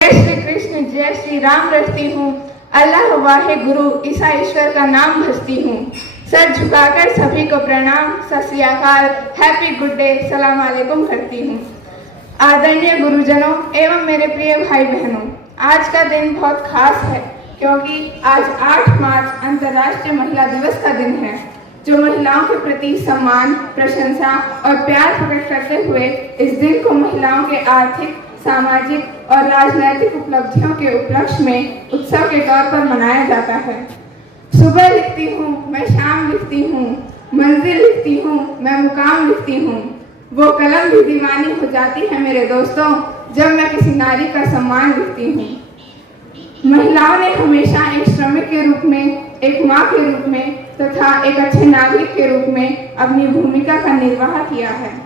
जय श्री कृष्ण जय श्री राम रटती हूँ, अल्लाह वाहे गुरु ईसा ईश्वर का नाम भजती हूँ। सर झुकाकर सभी को प्रणाम, सत श्री अकाल, हैप्पी गुड डे, सलाम अलैकुम करती हूँ। आदरणीय गुरुजनों एवं मेरे प्रिय भाई बहनों, आज का दिन बहुत खास है क्योंकि आज 8 मार्च अंतर्राष्ट्रीय महिला दिवस का दिन है, जो महिलाओं के प्रति सम्मान, प्रशंसा और प्यार प्रकट करते हुए इस दिन को महिलाओं के आर्थिक, सामाजिक और राजनैतिक उपलब्धियों के उपलक्ष्य में उत्सव के तौर पर मनाया जाता है। सुबह लिखती हूँ, मैं शाम लिखती हूँ, मंजिल लिखती हूँ, मैं मुकाम लिखती हूँ। वो कलम भी दीवानी हो जाती है मेरे दोस्तों, जब मैं किसी नारी का सम्मान लिखती हूँ। महिलाओं ने हमेशा एक श्रमिक के रूप में, एक माँ के रूप में तथा एक अच्छे नागरिक के रूप में अपनी भूमिका का निर्वाह किया है।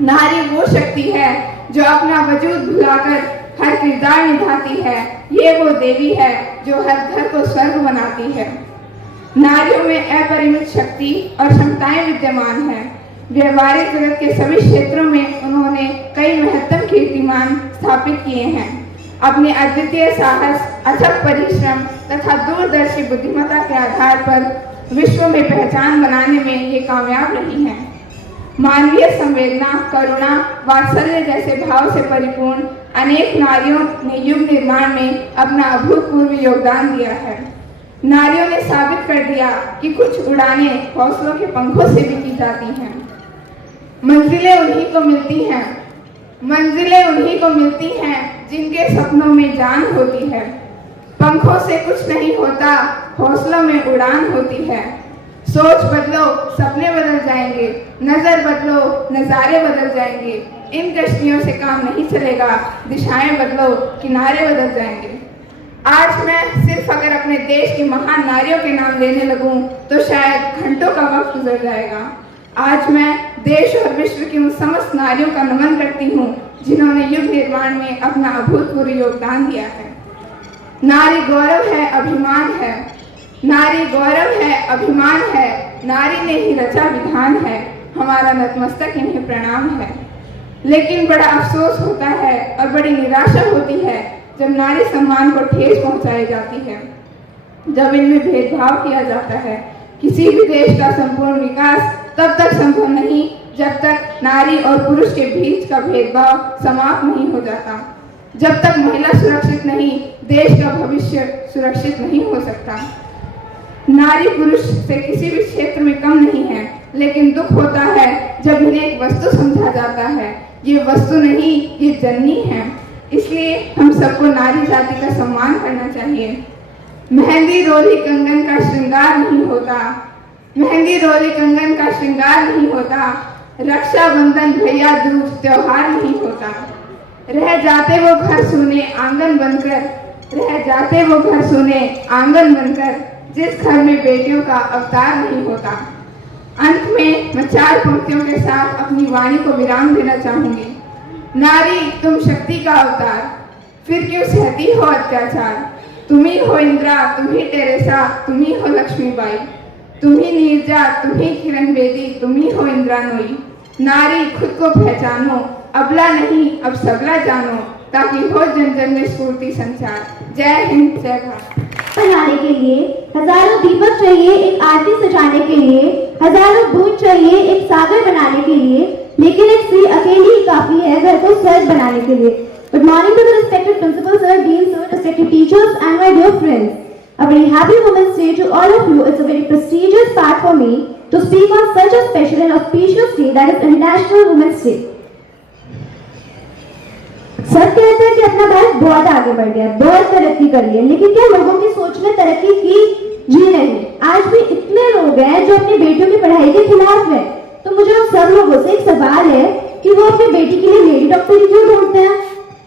नारी वो शक्ति है जो अपना वजूद भुलाकर हर किरदार निभाती है। ये वो देवी है जो हर घर को स्वर्ग बनाती है। नारियों में अपरिमित शक्ति और क्षमताएं विद्यमान हैं। व्यवहारिक जगत के सभी क्षेत्रों में उन्होंने कई महत्तम कीर्तिमान स्थापित किए हैं। अपने अद्वितीय साहस, अथक परिश्रम तथा दूरदर्शी बुद्धिमत्ता के आधार पर विश्व में पहचान बनाने में ये कामयाब रही हैं। मानवीय संवेदना, करुणा, वात्सल्य जैसे भाव से परिपूर्ण अनेक नारियों ने युग निर्माण में अपना अभूतपूर्व योगदान दिया है। नारियों ने साबित कर दिया कि कुछ उड़ानें हौसलों के पंखों से भी की जाती हैं। मंजिलें उन्हीं को मिलती हैं, मंजिलें उन्हीं को मिलती हैं जिनके सपनों में जान होती है। पंखों से कुछ नहीं होता, हौसलों में उड़ान होती है। सोच बदलो, सपने बदल जाएंगे, नजर बदलो, नजारे बदल जाएंगे। इन कश्तियों से काम नहीं चलेगा, दिशाएं बदलो, किनारे बदल जाएंगे। आज मैं सिर्फ अगर अपने देश की महान नारियों के नाम लेने लगूं तो शायद घंटों का वक्त गुजर जाएगा। आज मैं देश और विश्व की उन समस्त नारियों का नमन करती हूँ जिन्होंने युग निर्माण में अपना अभूतपूर्व योगदान दिया है। नारी गौरव है, अभिमान है। नारी गौरव है, अभिमान है। नारी ने ही रचा विधान है, हमारा नतमस्तक इन्हें प्रणाम है। लेकिन बड़ा अफसोस होता है और बड़ी निराशा होती है जब नारी सम्मान को ठेस पहुंचाई जाती है, जब इनमें भेदभाव किया जाता है। किसी भी देश का संपूर्ण विकास तब तक संभव नहीं जब तक नारी और पुरुष के बीच का भेदभाव समाप्त नहीं हो जाता। जब तक महिला सुरक्षित नहीं, देश का भविष्य सुरक्षित नहीं हो सकता। नारी पुरुष से किसी भी क्षेत्र में कम नहीं है, लेकिन दुख होता है जब इन्हें एक वस्तु समझा जाता है। ये वस्तु नहीं, ये जननी है। इसलिए हम सबको नारी जाति का सम्मान करना चाहिए। मेहंदी रोली कंगन का श्रृंगार नहीं होता, मेहंदी रोली कंगन का श्रृंगार नहीं होता। रक्षाबंधन, भैया दूज त्योहार नहीं होता। रह जाते वो घर सूने आंगन बनकर, रह जाते वो घर सूने आंगन बनकर, जिस घर में बेटियों का अवतार नहीं होता। अंत में मैं 4 पंक्तियों के साथ अपनी वाणी को विराम देना चाहूंगी। नारी तुम शक्ति का अवतार, फिर क्यों सहती हो अत्याचार। तुम ही हो इंद्रा, तुम ही टेरेसा, तुम ही हो लक्ष्मीबाई, तुम ही नीरजा, तुम ही किरण बेदी, तुम ही हो इंद्रा नोई। नारी खुद को पहचानो, अबला नहीं अब सबला जानो, ताकि हो जन जन में स्फूर्ति संचार। जय हिंद, जय भारत। बनाने के लिए हजारों दीपक चाहिए, एक आरती सजाने के लिए हजारों बूंद चाहिए, एक सागर बनाने के लिए, लेकिन एक स्त्री अकेली ही काफी है घर को स्वर्ग बनाने के लिए। Good morning to the respected principal sir, dean sir, respected teachers and my dear friends. A very happy Women's Day to all of you. It's a very prestigious part for me to speak on such a special and auspicious day, that is International Women's Day. सब कहते हैं कि अपना भारत बहुत आगे बढ़ गया, बहुत तरक्की कर लिया, लेकिन क्या लोगों की सोच ने तरक्की की? जी नहीं। आज भी इतने लोग हैं जो अपनी बेटियों की पढ़ाई के खिलाफ है। तो मुझे उन सब लोगों से एक सवाल है कि वो अपनी बेटी के लिए लेडी डॉक्टर क्यों ढूंढते हैं?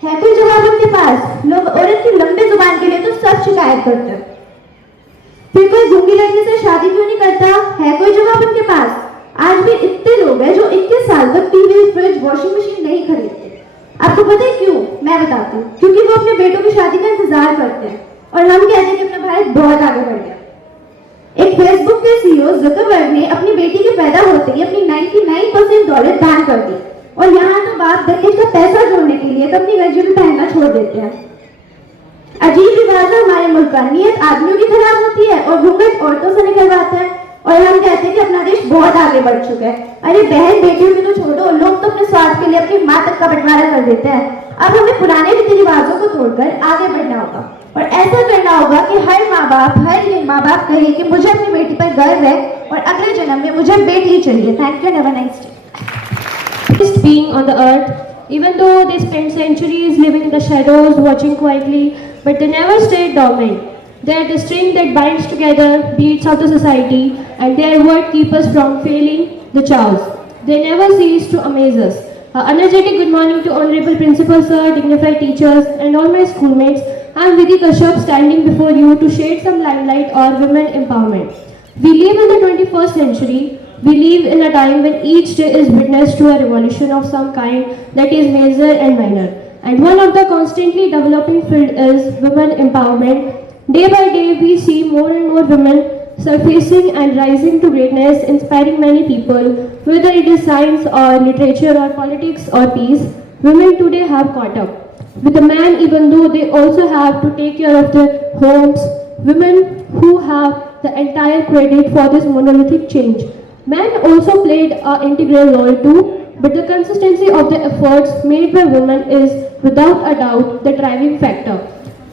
है कोई जवाब उनके पास? लोग औरत की लंबे जुबान के लिए तो सब शिकायत करते हैं। फिर कोई गूंगी लड़की से शादी क्यों नहीं करता? है कोई जवाब उनके पास? आज भी इतने लोग हैं जो 21 साल तक टीवी, फ्रिज, वॉशिंग मशीन नहीं खरीदते। आपको पता है क्यों? मैं बताती हूँ। क्योंकि वो अपने बेटों की शादी का इंतजार करते हैं और हम कहते हैं कि अपना भारत बहुत आगे बढ़ गया। एक फेसबुक के सीईओ ज़करबर्ग ने अपनी बेटी के पैदा होते ही अपनी 99% दौलत दान कर दी, और यहाँ तो बाप दहेज का पैसा जोड़ने के लिए तो अपनी लग्जरी पहनना छोड़ देते हैं। अजीब रिवाज है हमारे मुल्क का, नीयत आदमियों की खराब होती है और घूंघट औरतों से निकलवाते हैं और हम कहते हैं कि अपना देश बहुत आगे बढ़ चुका है। अरे बहन बेटियों की तो छोड़ो, लोग तो अपने स्वार्थ के लिए अपनी माँ तक का बंटवारा कर देते हैं। अब हमें पुराने रीति रिवाजों को तोड़कर आगे बढ़ना होगा और ऐसा करना होगा कि हर माँ बाप कहे कि मुझे अपनी बेटी पर गर्व है और अगले जन्म में मुझे बेटी ही चाहिए। Thank you, have a nice day. Being on the earth, even though they spent centuries living in the shadows, watching quietly, but they never stayed dormant. They are the string that binds together beats of the society, and their word keeps us from failing the chows. They never cease to amaze us. Energetic good morning to Honorable Principal Sir, dignified teachers, and all my schoolmates. I am Vidhi Kashyap standing before you to shed some limelight on women empowerment. We live in the 21st century. We live in a time when each day is witness to a revolution of some kind that is major and minor. And one of the constantly developing field is women empowerment. Day by day, we see more and more women surfacing and rising to greatness, inspiring many people. Whether it is science or literature or politics or peace, women today have caught up with the man, even though they also have to take care of their homes. Women who have the entire credit for this monolithic change. Men also played an integral role too, but the consistency of the efforts made by women is without a doubt the driving factor.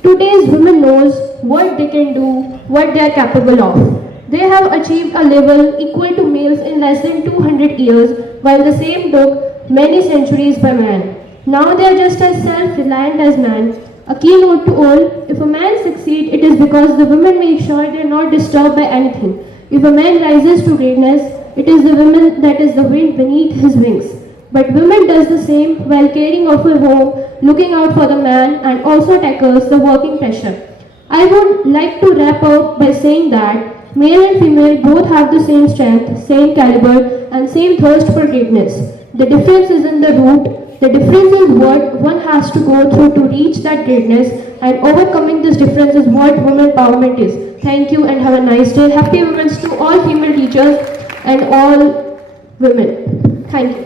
Today's women knows what they can do, what they are capable of. They have achieved a level equal to males in less than 200 years, while the same took many centuries by man. Now they are just as self-reliant as man. A keynote to all, if a man succeeds, it is because the women make sure they are not disturbed by anything. If a man rises to greatness, it is the woman that is the wind beneath his wings. But women does the same while caring of her home, looking out for the man, and also tackles the working pressure. I would like to wrap up by saying that male and female both have the same strength, same caliber, and same thirst for greatness. The difference is in the root. The difference is what one has to go through to reach that greatness, and overcoming this difference is what women empowerment is. Thank you and have a nice day. Happy Women's to all female teachers and all women. Thank you.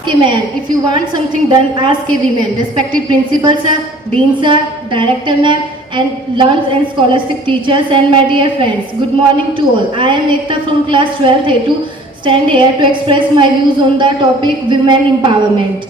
Ask a man. If you want something done, ask a woman. Respected principal sir, dean sir, director ma'am, and lunch and scholastic teachers, and my dear friends. Good morning to all. I am Ekta from class 12th A to stand here to express my views on the topic women empowerment.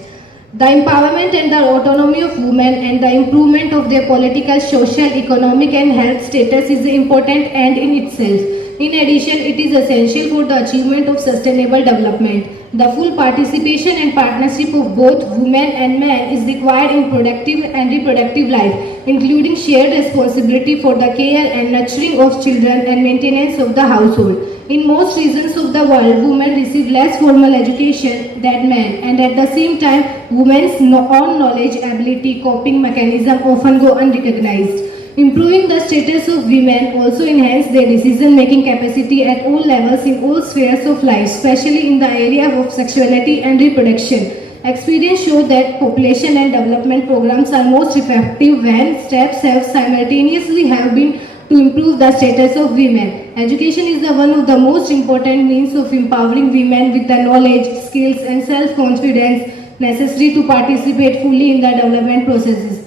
The empowerment and the autonomy of women and the improvement of their political, social, economic and health status is important and in itself. In addition, it is essential for the achievement of sustainable development. The full participation and partnership of both women and men is required in productive and reproductive life, including shared responsibility for the care and nurturing of children and maintenance of the household. In most regions of the world, women receive less formal education than men, and at the same time, women's own knowledge, ability, coping mechanism often go unrecognized. Improving the status of women also enhance their decision-making capacity at all levels in all spheres of life, especially in the area of sexuality and reproduction. Experience shows that population and development programs are most effective when steps have simultaneously have been to improve the status of women. Education is the one of the most important means of empowering women with the knowledge, skills and self-confidence necessary to participate fully in the development processes.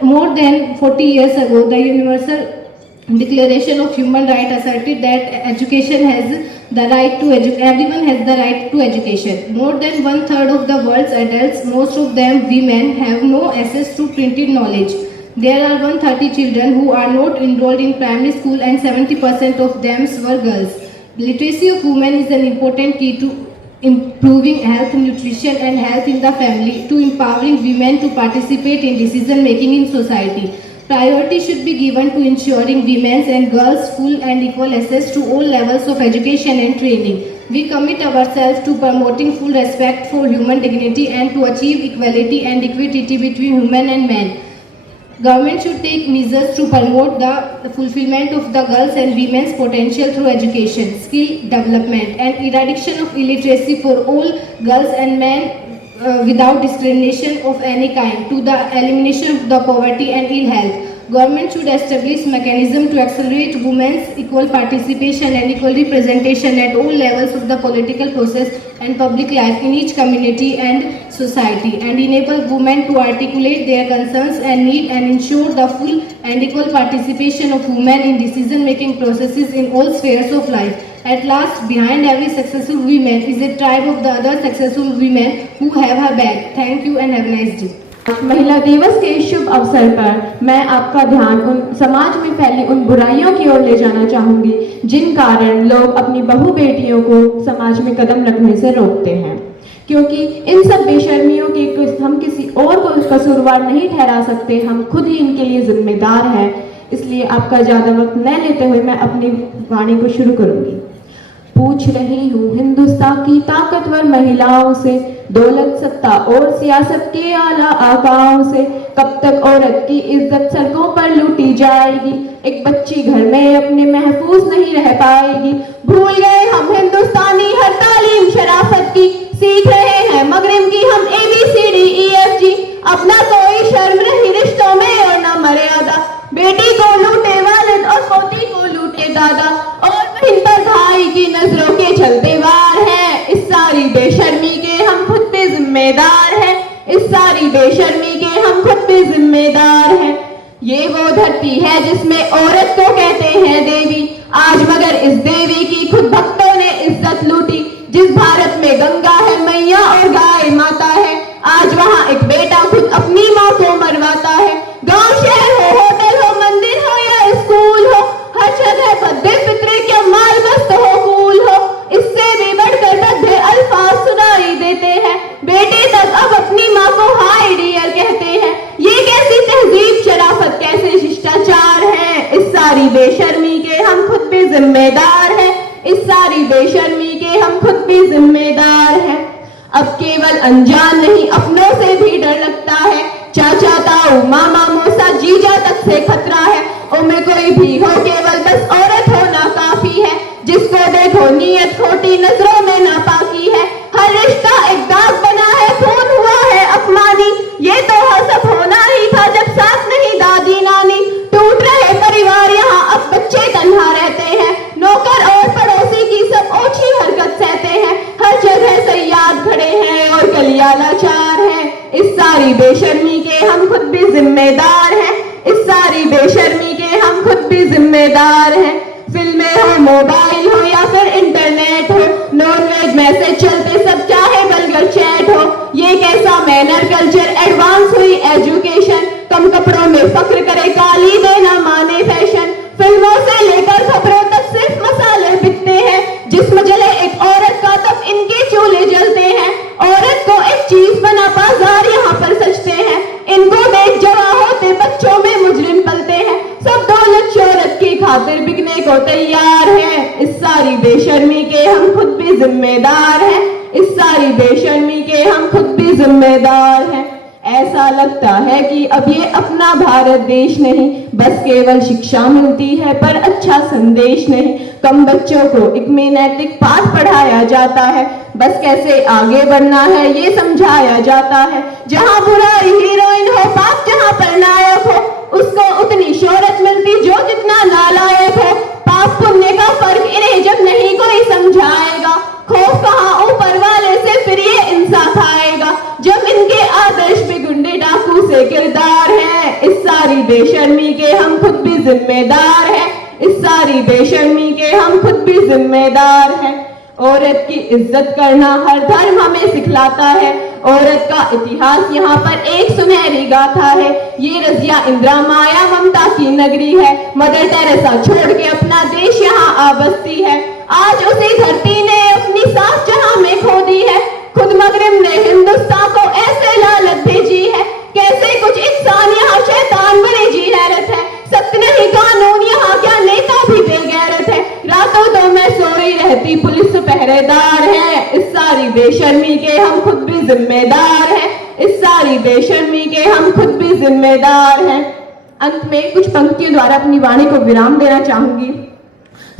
More than 40 years ago, the Universal Declaration of Human Rights asserted that education has the right to everyone has the right to education. More than one-third of the world's adults, most of them women, have no access to printed knowledge. There are 130 children who are not enrolled in primary school and 70% of them were girls. Literacy of women is an important key to improving health, nutrition and health in the family, to empowering women to participate in decision making in society. Priority should be given to ensuring women's and girls' full and equal access to all levels of education and training. We commit ourselves to promoting full respect for human dignity and to achieve equality and equity between women and men. Government should take measures to promote the fulfillment of the girls' and women's potential through education, skill development, and eradication of illiteracy for all girls and men without discrimination of any kind, to the elimination of the poverty and ill health. Government should establish mechanism to accelerate women's equal participation and equal representation at all levels of the political process and public life in each community and society, and enable women to articulate their concerns and need and ensure the full and equal participation of women in decision-making processes in all spheres of life. At last, behind every successful woman is a tribe of the other successful women who have her back. Thank you and have a nice day. महिला दिवस के इस शुभ अवसर पर मैं आपका ध्यान उन समाज में फैली उन बुराइयों की ओर ले जाना चाहूंगी जिन कारण लोग अपनी बहू बेटियों को समाज में कदम रखने से रोकते हैं, क्योंकि इन सब बेशर्मियों की हम किसी और को कसूरवार नहीं ठहरा सकते, हम खुद ही इनके लिए जिम्मेदार हैं। इसलिए आपका ज्यादा वक्त न लेते हुए मैं अपनी वाणी को शुरू करूंगी। पूछ रही हूँ हिंदुस्तान की ताकतवर महिलाओं से, दौलत सत्ता और सियासत के आला आकाओं से, कब तक औरत की इज्जत सड़कों पर लूटी जाएगी, एक बच्ची घर में अपने महफूज नहीं रह पाएगी। भूल गए हम हिंदुस्तानी हर तालीम शराफत की, सीख रहे हैं मगरिब की हम ABCDEFG, अपना कोई शर्म नहीं रिश्तों में और ना मर्यादा, बेटी को लूटे वालिद और पोती को लूटे दादा, और बहन पर भाई की नजरों के चलते वार हैं। इस सारी बेशर्मी के हम खुद पे जिम्मेदार हैं, इस सारी बेशर्मी के हम खुद पे जिम्मेदार हैं। ये वो धरती है जिसमें औरत को कहते हैं देवी, आज मगर इस देवी की खुद भक्तों ने इज्जत लूटी। जिस भारत में गंगा है मैया और गाय माता है, आज वहाँ एक बेटा खुद अपनी माँ को मरवाता है। गांव शहर हो, होटल हो, मंदिर हो या स्कूल हो, हर जगह बद्दे फिक्रे क्या माल मस्त हो, कूल हो, इससे भी बढ़कर बद्दे अल्फाज सुनाई देते हैं। बेटे तक अब अपनी माँ को हाय डियर कहते हैं। ये कैसी तहजीब शराफत, कैसे शिष्टाचार है। इस सारी बेशर्मी के हम खुद भी जिम्मेदार हैं, इस सारी बेशर्मी के हम खुद भी जिम्मेदार हैं। अब केवल अनजान नहीं अपनों से भी डर लगता है, चाचा ताऊ मामा मौसा जीजा तक से खतरा है। उम्र कोई भी हो केवल बस औरत होना काफी है, जिसको देखो नीयत खोटी नजरों में नापाकी है। हर रिश्ता एक दाग बना है, खून हुआ है अपमानी, ये तो सब होना ही था जब साथ नहीं दादी नानी। टूट रहे परिवार यहाँ अब बच्चे तन्हा रहते हैं, नौकर और पड़ोसी की सब ओछी हरकत सहते हैं। हर जगह सयाद खड़े हैं और कलिया लाचार हैं। इस सारी बेशर्मी के हम खुद भी जिम्मेदार हैं, इस सारी बेशर्मी के हम खुद भी जिम्मेदार हैं। फिल्में हो, मोबाइल हो या फिर इंटरनेट हो, नॉन वेज मैसेज चलते सब चाहे वल्गर चैट हो। ये कैसा मैनर कल्चर, एडवांस हुई एजुकेशन, कम कपड़ों में फक्र करे काली देना माने फैशन। फिल्मों से लेकर खबरों तक सिर्फ मसाले बिकते हैं, जिस्म जले एक औरत का तब इनके चूल्हे जलते हैं। औरत को एक चीज बना बाजार यहाँ पर सजते हैं, इनको देख जवा होते बच्चों में मुजरिम पलते हैं। सब दौलत शोहरत की खातिर बिकने को तैयार है। इस सारी बेशर्मी के हम खुद भी जिम्मेदार हैं, इस सारी बेशर्मी के हम खुद भी जिम्मेदार हैं। ऐसा लगता है कि अब ये अपना भारत देश नहीं, बस केवल शिक्षा मिलती है पर अच्छा संदेश नहीं। कम बच्चों को एक में नैतिक पाठ पढ़ाया जाता है, बस कैसे आगे बढ़ना है ये समझाया जाता है। जहाँ बुराई हीरोइन हो, पाप जहाँ पर नायक हो, उसको उतनी शोहरत मिलती जो जितना नालायक हो। पाप पुण्य का फर्क इन्हें जब नहीं कोई समझाएगा, खौफ कहाँ ऊपर वाले से फिर ये इंसाफ आएगा, जब इनके आदर्श भी गुंडे डाकू से किरदार है। इस सारी बेशर्मी के हम खुद भी जिम्मेदार हैं, इस सारी बेशर्मी के हम खुद भी जिम्मेदार हैं। औरत की इज्जत करना हर धर्म हमें सिखलाता है, औरत का इतिहास यहाँ पर एक सुनहरी गाथा है। ये रजिया इंदिरा माया ममता की नगरी है, मदर टेरेसा छोड़ के अपना देश यहाँ आबस्ती है। आज उसी धरती ने अपनी सांस जहाँ में खो दी है, खुद मगरिब ने हिंदुस्तान को ऐसे लालच भेजी है। कैसे कुछ इंसान यहाँ शैतान बने जी हैरत है, सख्त नहीं कानून यहाँ क्या नेता भी बेगैरत है। रातों तो मैं सोई रहती पुलिस पहरेदार है। इस सारी बेशर्मी के हम खुद भी जिम्मेदार हैं, इस सारी बेशर्मी के हम खुद भी जिम्मेदार हैं। अंत में कुछ पंक्तियों द्वारा अपनी वाणी को विराम देना चाहूंगी।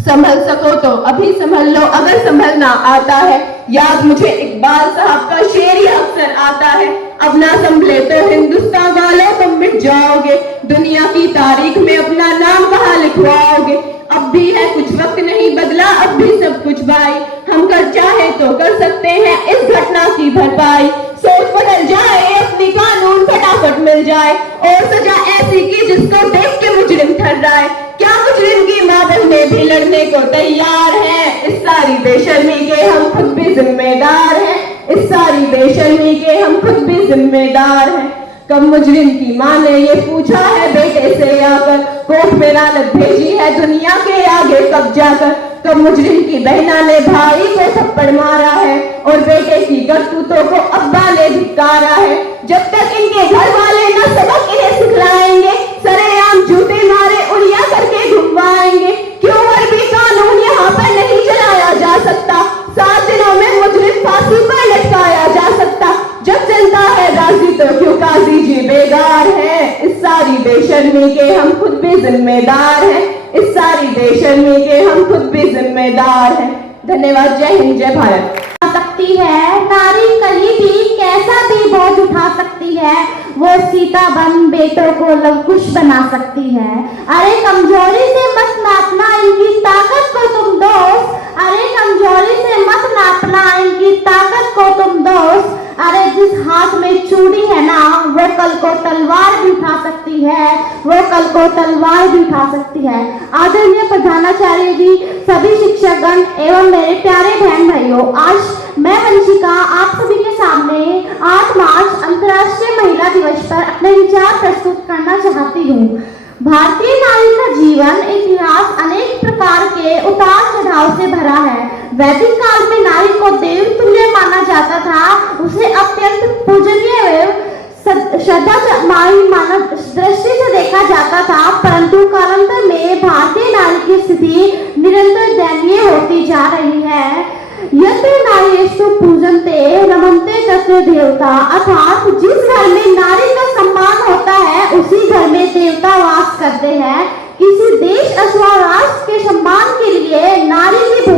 संभल सको तो अभी संभल लो, अगर संभलना आता है। याद मुझे इकबाल साहब का शेर ही अक्सर आता है, अब ना संभले तो हिंदुस्तान वालों तुम मिट जाओगे, दुनिया की तारीख में अपना नाम कहाँ लिखवाओगे। अब भी है कुछ वक्त नहीं बदला, अब भी सब कुछ भाई, हम कर चाहे तो कर सकते हैं इस घटना की भरपाई। सोच बदल जाए अपनी कानून फटाफट मिल जाए, और सजा ऐसी की जिसको देख के मुजरिम ठहराए। क्या मुजरिम की माँ बहनें भी लड़ने को तैयार हैं, इस सारी बेशर्मी के हम खुद भी जिम्मेदार हैं, इस सारी बेशर्मी के हम खुद भी जिम्मेदार हैं। कब मुजरिम की माँ ने ये पूछा है बेटे से आकर, कोर्ट में लानत भेजी है दुनिया के आगे कब जाकर। कब मुजरिम की बहना ने भाई को थप्पड़ मारा है, और बेटे की करतूतों को अब्बा ने धिक्कारा है। जब तक इनके घर वाले न सबक इन्हें सिखलाएंगे, सरेआम जूते मारे उड़िया करके घुमवाएंगे। क्यों अरबी कानून यहाँ पर नहीं चलाया जा सकता, 7 दिनों में मुजरिम फांसी पर लटकाया जा सकता। जब जनता है राजी तो क्यों काजी जी बेगार है, इस सारी बेशर्मी के हम खुद भी जिम्मेदार हैं, इस सारी बेशर्मी के हम खुद भी जिम्मेदार हैं। धन्यवाद। जय हिंद, जय भारत। सकती है नारी कहीं भी कैसा भी बोझ उठा सकती है, वो सीता बन बेटों को लवकुश बना सकती है। अरे कमजोरी से मत नापना इनकी ताकत को तुम दोस्त, अरे कमजोरी से मत नापना इनकी ताकत को तुम दोस्त। अरे जिस हाथ में चूड़ी है ना, वो कल को तलवार भी उठा सकती है, वो कल को तलवार भी उठा सकती है। आदरणीय प्रधानाचार्य जी, सभी शिक्षकगण एवं मेरे प्यारे बहन भाइयों, आज मैं वंशिका आप सभी के सामने 8 मार्च अंतर्राष्ट्रीय महिला दिवस पर अपने विचार प्रस्तुत करना चाहती हूँ। भारतीय नारी का जीवन इतिहास अनेक प्रकार के उतार चढ़ाव से भरा है। वैदिक काल में नारी को देव तुल्य माना जाता था, उसे अत्यंत पूजनीय एवं श्रद्धामयी मानव दृष्टि से देखा जाता था, परंतु कालांतर में भारतीय नारी की स्थिति निरंतर दयनीय होती जा रही है। यत्र नारीषु पूजन्ते रमन्ते तत्र देवता, अर्थात जिस घर में नारी का सम्मान होता है उसी घर में देवता वास करते हैं। किसी देश अथवा राष्ट्र के सम्मान के लिए नारी की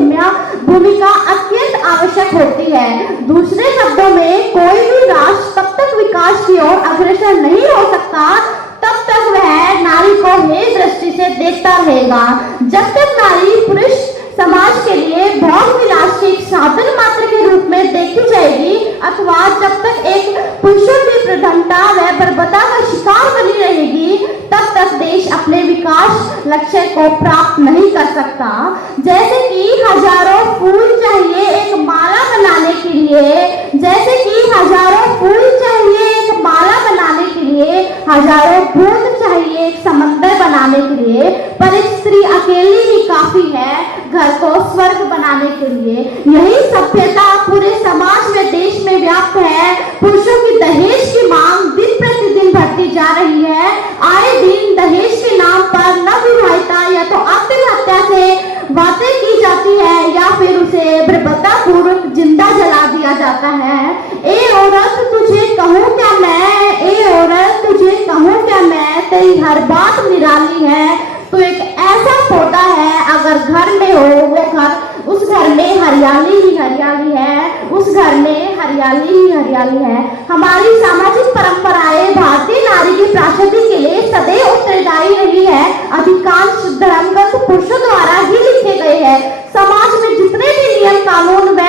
भूमिका अत्यंत आवश्यक होती है। दूसरे शब्दों में कोई भी राष्ट्र तब तक विकास की ओर अग्रसर नहीं हो सकता तब तक वह नारी को हे दृष्टि से देखता रहेगा। जब तक नारी पुरुष समाज के लिए भोग विलास के एक साधन मात्र के रूप में देखी जाएगी, अथवा जब तक एक पुरुषों की प्रधानता व बर्बरता का शिकार बनी रहेगी, तब तक देश अपने विकास लक्ष्य को प्राप्त नहीं कर सकता। जैसे कि हजारों फूल चाहिए एक माला बनाने के लिए, जैसे कि हजारों फूल चाहिए एक माला बनाने के लिए, हजारों बूंद चाहिए एक समंदर बनाने के लिए, पर एक स्त्री अकेली ही काफी है घर को स्वर्ग बनाने के लिए। यही सभ्यता पूरे समाज में देश में व्याप्त है। पुरुषों की दहेज की मांग दिन प्रतिदिन बढ़ती जा रही है। आए दिन दहेज के नाम पर नवविवाहिता या तो आत्महत्या से बातें की जाती है या फिर उसे बर्बरता पूर्वक जिंदा जला दिया जाता है। ए औरत तुझे कहूँ क्या मैं, ए औरत तुझे कहूँ क्या मैं, तेरी हर बात निराली है। तो एक ऐसा पौधा है अगर घर में हो वो घर, उस घर में हरियाली ही हरियाली है, उस घर में हरियाली ही हरियाली है। हमारी सामाजिक परंपराएं भारतीय नारी की प्राचुर्य के लिए सदैव उत्तरदायी रही है। अधिकांश धर्मग्रंथ पुरुषों द्वारा ही लिखे गए हैं। समाज में जितने भी नियम कानून व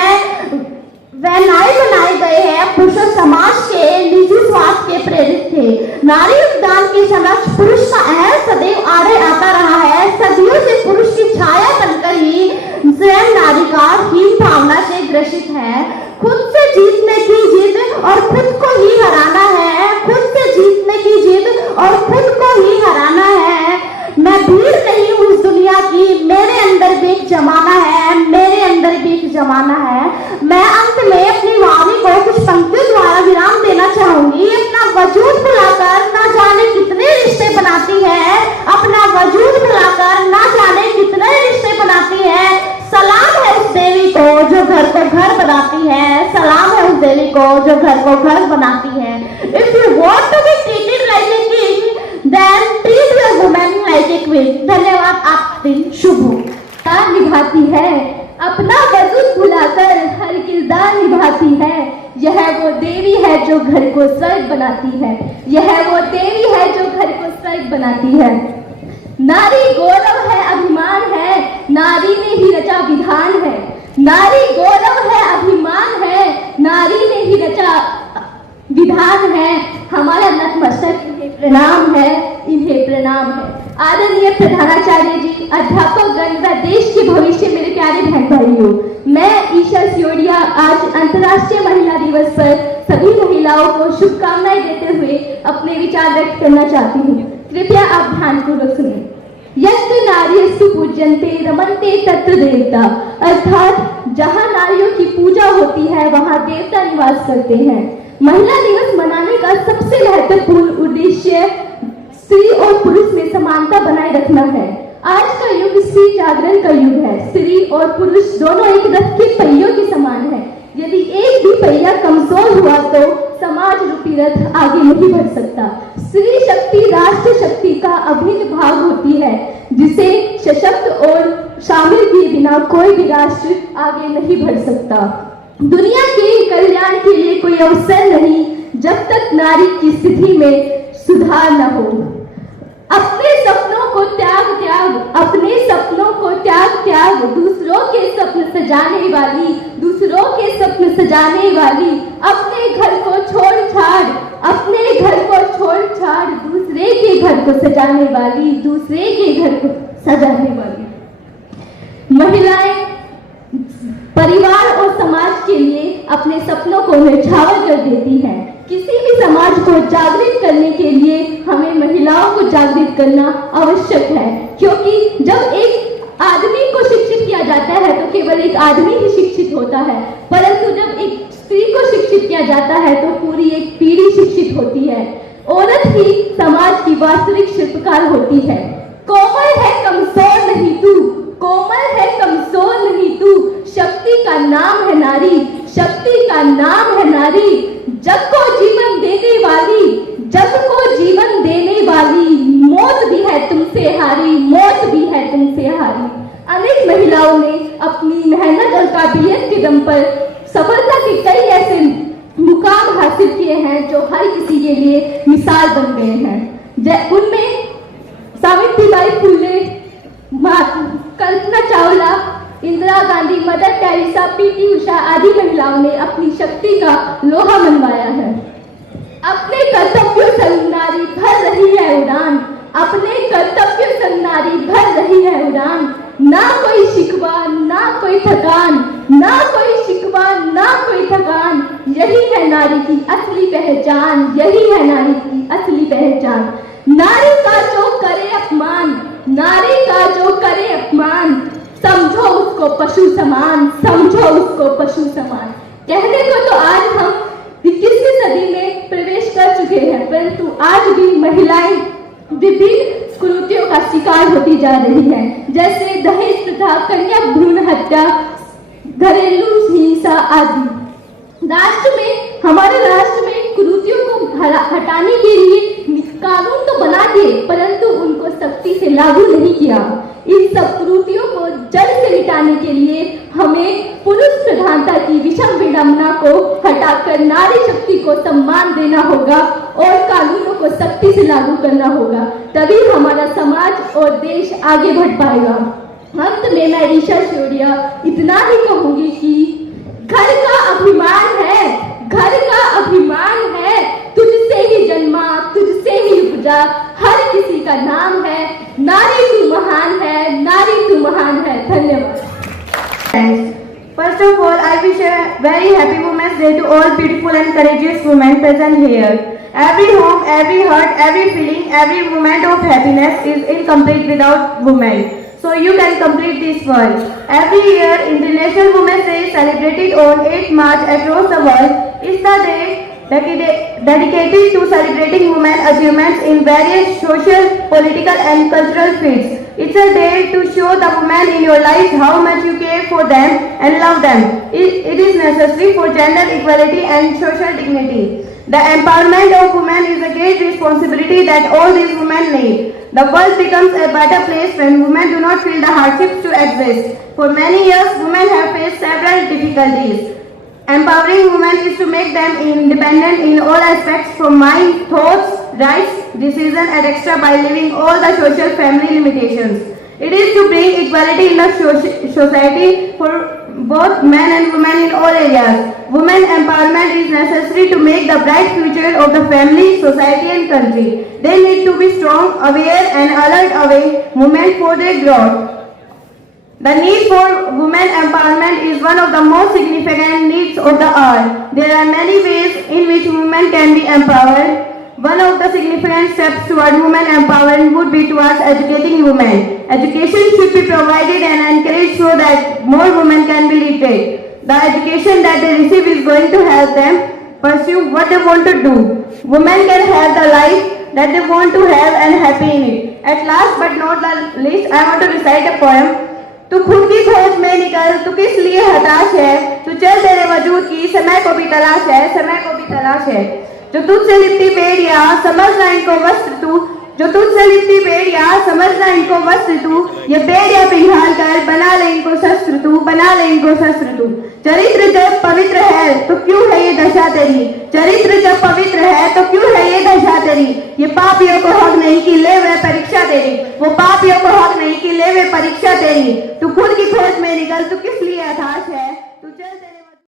न्याय बनाए गए हैं, पुरुष समाज के निजी स्वार्थ के प्रेरित थे। नारी उद्यान के समक्ष पुरुष का अहम सदैव आड़े आता रहा है। सदियों से पुरुष की छाया बनकर ही स्वयं नारी का हीन भावना से ग्रसित है। खुद से जीतने की जिद और खुद को ही हराना है, खुद से जीतने की जिद और खुद को ही हराना है। मैं भीड़ नहीं हूँ इस दुनिया की, मेरे अंदर भी एक जमाना है, मेरे अंदर भी एक जमाना है। मैं अंत में अपनी वाणी को कुछ पंक्तियों द्वारा विराम देना चाहूंगी। अपना वजूद बुलाकर ना जाने कितने रिश्ते बनाती है, अपना वजूद बुलाकर ना जाने कितने रिश्ते बनाती है। सलाम है उस देवी को जो घर को घर बनाती है, सलाम है उस देवी को जो घर को घर बनाती है। If you want to be treated like a king, then treat your woman like a queen। धन्यवाद। आप दिन शुभ हो। निभाती है अपना वजूद भुलाकर हर किरदार निभाती है। यह वो देवी है जो घर को स्वर्ग बनाती है। यह वो देवी है जो घर को स्वर्ग बनाती है। नारी गौरव है, अभिमान है, नारी ने ही रचा विधान है। नारी गौरव है, अभिमान है, नारी ने ही रचा विधान है। हमारा नतमस्तक इन्हें प्रणाम है, इन्हें प्रणाम है। आदरणीय प्रधानाचार्य जी, अध्यापक गण व देश के भविष्य, मेरे प्यारे बहन भाइयों, मैं ईशा सियोड़िया आज अंतर्राष्ट्रीय महिला दिवस पर सभी महिलाओं को शुभकामनाएं देते हुए अपने विचार व्यक्त करना चाहती हूँ। कृपया आप ध्यानपूर्वक सुनिए। यत्र नार्यस्तु पूज्यन्ते रमन्ते तत्र देवता, अर्थात जहाँ नारियों की पूजा होती है वहाँ देवता निवास करते हैं। महिला दिवस मनाने का सबसे महत्वपूर्ण उद्देश्य स्त्री और पुरुष में समानता बनाए रखना है। आज का युग स्त्री जागरण का युग है। स्त्री और पुरुष दोनों एक रथ के पहियों के समान है। यदि एक भी पहिया कमजोर हुआ तो समाज रूपी रथ आगे नहीं बढ़ सकता। स्त्री शक्ति राष्ट्र शक्ति का अभिन्न भाग होती है, जिसे सशक्त और शामिल किए बिना कोई भी राष्ट्र आगे नहीं बढ़ सकता। दुनिया के कल्याण के लिए कोई अवसर नहीं जब तक नारी की स्थिति में सुधार न हो। अपने सपनों को अपने सपनों को त्याग, दूसरों के स्वप्न सजाने वाली, दूसरों के स्वप्न सजाने वाली, अपने घर को अपने घर को छोड़ छाड़, दूसरे के घर को सजाने वाली, दूसरे के घर को सजाने वाली। महिलाएं परिवार और समाज के लिए अपने सपनों को न्यौछावर कर देती हैं। किसी भी समाज को जागृत करने के लिए हमें महिलाओं को जागृत करना आवश्यक है, क्योंकि जब एक आदमी को शिक्षित किया जाता है तो केवल एक आदमी ही शिक्षित होता है, परंतु जब एक स्त्री को शिक्षित किया जाता है तो पूरी एक पीढ़ी शिक्षित होती है। औरत ही समाज की वास्तविक शिल्पकार होती है। कोमल है कमजोर नहीं तू, कोमल है कमजोर नहीं तू, शक्ति का नाम है नारी, शक्ति का नाम है नारी। जग को जीवन देने वाली, जग को जीवन देने वाली, मौत भी है तुमसे हारी, मौत भी है तुमसे हारी। अनेक महिलाओं ने अपनी मेहनत और काबिलियत के दम पर सफलता के कई ऐसे मुकाम हासिल किए हैं जो हर किसी के लिए मिसाल बन गए हैं। उनमें Savitribai Phule, Kalpana Chawla, Indira Gandhi, Mother Teresa, PT Usha आदि महिलाओं ने अपनी शक्ति का लोहा मनवाया है। अपने कर्तव्यों संग नारी भर रही है उड़ान, अपने कर्तव्यों संग नारी भर रही है उड़ान। ना कोई शिकवा ना कोई थकान, ना कोई शिकवा ना कोई थकान, यही है नारी की असली पहचान, यही है नारी की असली पहचान। नारी का जो करे अपमान, नारी का जो करे अपमान, समझो उसको पशु समान, समझो उसको पशु समान। कहने को तो आज हम 21वीं सदी में प्रवेश कर चुके हैं, परंतु आज भी महिलाएं विभिन्न कुरीतियों का शिकार होती जा रही हैं, जैसे दहेज प्रथा, कन्या भ्रूण हत्या, घरेलू हिंसा आदि। हमारे राष्ट्र में कुरीतियों को हटाने के लिए कानून तो बना दिए, परंतु उनको सख्ती से लागू नहीं किया। इन सब कुरीतियों को जड़ से मिटाने के लिए हमें पुरुष प्रधानता की विषम विडंबना को हटाकर नारी शक्ति को सम्मान देना होगा और कानूनों को सख्ती से लागू करना होगा, तभी हमारा समाज और देश आगे बढ़ पाएगा। अंत में मैं ईशा सियोड़िया इतना ही कहूंगी कि घर का अभिमान है, घर का अभिमान है, तुझसे ही जन्मा, तुझसे ही उपजा, हर किसी का नाम है, नारी तू महान है, नारी तू महान है। धन्यवाद। First of all, I wish a very happy Women's Day to all beautiful and courageous women present here. Every home, every heart, every feeling, every moment of happiness is incomplete without women. So you can complete this world. Every year, International Women's Day is celebrated on 8 March across the world. It's the day dedicated to celebrating women's achievements in various social, political and cultural fields. It's a day to show the women in your life how much you care for them and love them. It is necessary for gender equality and social dignity. The empowerment of women is a great responsibility that all these women need. The world becomes a better place when women do not feel the hardships to exist. For many years, women have faced several difficulties. Empowering women is to make them independent in all aspects from mind, thoughts, rights, decision, and extra by leaving all the social family limitations. It is to bring equality in the society for both men and women in all areas. Women empowerment is necessary to make the bright future of the family, society and country. They need to be strong, aware and alert away women for their growth. The need for women empowerment is one of the most significant needs of the hour. There are many ways in which women can be empowered. One of the significant steps toward women empowerment would be towards educating women. Education should be provided and encouraged so that more women can be literate. The education that they receive is going to help them pursue what they want to do. Women can have the life that they want to have and happy in it. At last but not the least, I want to recite a poem. तू खुद की खोज में निकल, तू किस लिए हताश है, तू चल तेरे वजूद की समय को भी तलाश है, समय को भी तलाश है। जो तुझसे लिपटी बेड़ियां समझना इनको वस्त्र तू, जो तुझसे लिपटी बेड़ियां समझना इनको वस्त्र तू, ये बेड़ियां पिघाल कर बना ले इनको शस्त्र तू, बना ले इनको शस्त्र तू। चरित्र जब पवित्र है तो क्यों है ये दशा तेरी, चरित्र जब पवित्र है तो क्यों है ये दशा तेरी। ये पापियों को हक नहीं कि ले वे परीक्षा तेरी, वो पापियों को हक नहीं कि ले वे परीक्षा तेरी। तू खुद की खोज में निकल, तू किस लिए हताश है, तू चल तेरे